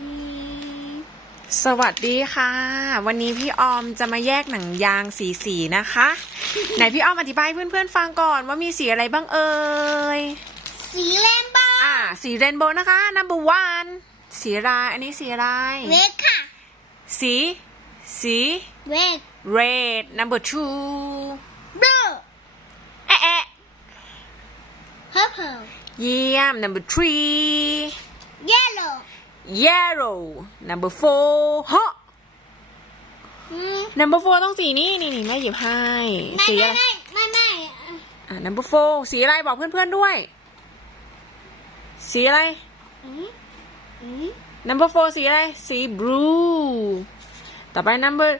อืมสวัสดีค่ะ วันนี้พี่ออมจะมาแยกหนังยางสีสีนะคะ ไหนพี่ออมอธิบายให้เพื่อนๆฟังก่อนว่ามีสีอะไรบ้างเอ่ยสีเรนโบว์อ่า สีเรนโบว์นะคะ number one สีอะไรอันนี้สีอะไรเวกค่ะ สีสีเวก red number two บลูแอะแอะเพอร์เพลเยี่ยม number three เยลโล่ yellow number four ฮะอืม number four ต้องสีนี้นี่นี่แม่หยิบให้ไม่สีไม่อะไรไม่ไม่ไม่อ่า number four สีอะไรบอกเพื่อนๆด้วย สีอะไรอืมอืม number four สีอะไร สี blue ต่อไป number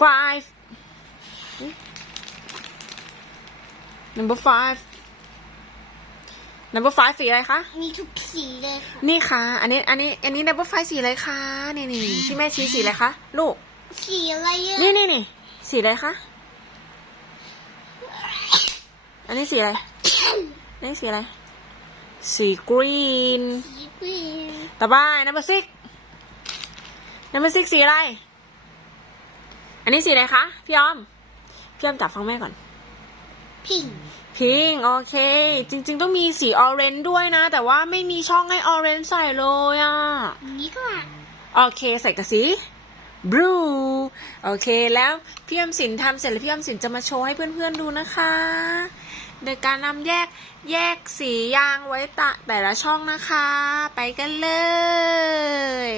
five number five number five สีอะไรคะ มีทุกสีเลยค่ะ นี่ค่ะ อันนี้ อันนี้ อันนี้ number five สีอะไรคะ นี่นี่ที่แม่ชี้สีอะไรคะ ลูก สีอะไรอะนี่นี่นี่สีอะไรคะ อันนี้สีอะไร อันนี้สีอะไร สีกรีน สีกรีนต่อไป number six number six สีอะไร อันนี้สีอะไรคะ พี่ออม พี่ออมจับฟังแม่ก่อน พิงพิงโอเค จริง ๆ ต้องมีสีออเรนจ์ด้วยนะ แต่ว่าไม่มีช่องให้ออเรนจ์ใส่เลยอะอันนี้ก็อะโอเคใส่กับสี blue โอเคแล้วพี่อมสินทำเสร็จแล้วพี่อมสินจะมาโชว์ให้เพื่อนๆดูนะคะ โดยการนำแยกแยกสียางไว้ตะแต่ละช่องนะคะ ไปกันเลย